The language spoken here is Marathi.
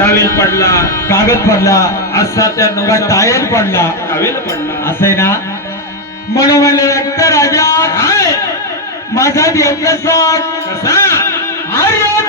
टावेल पडला, कागद पडला, असा त्या का नवसा टायर पडला, टावेल पडला. असं आहे ना. म्हणून म्हणले रक्त राजा काय माझा देव कसा कसा आर्य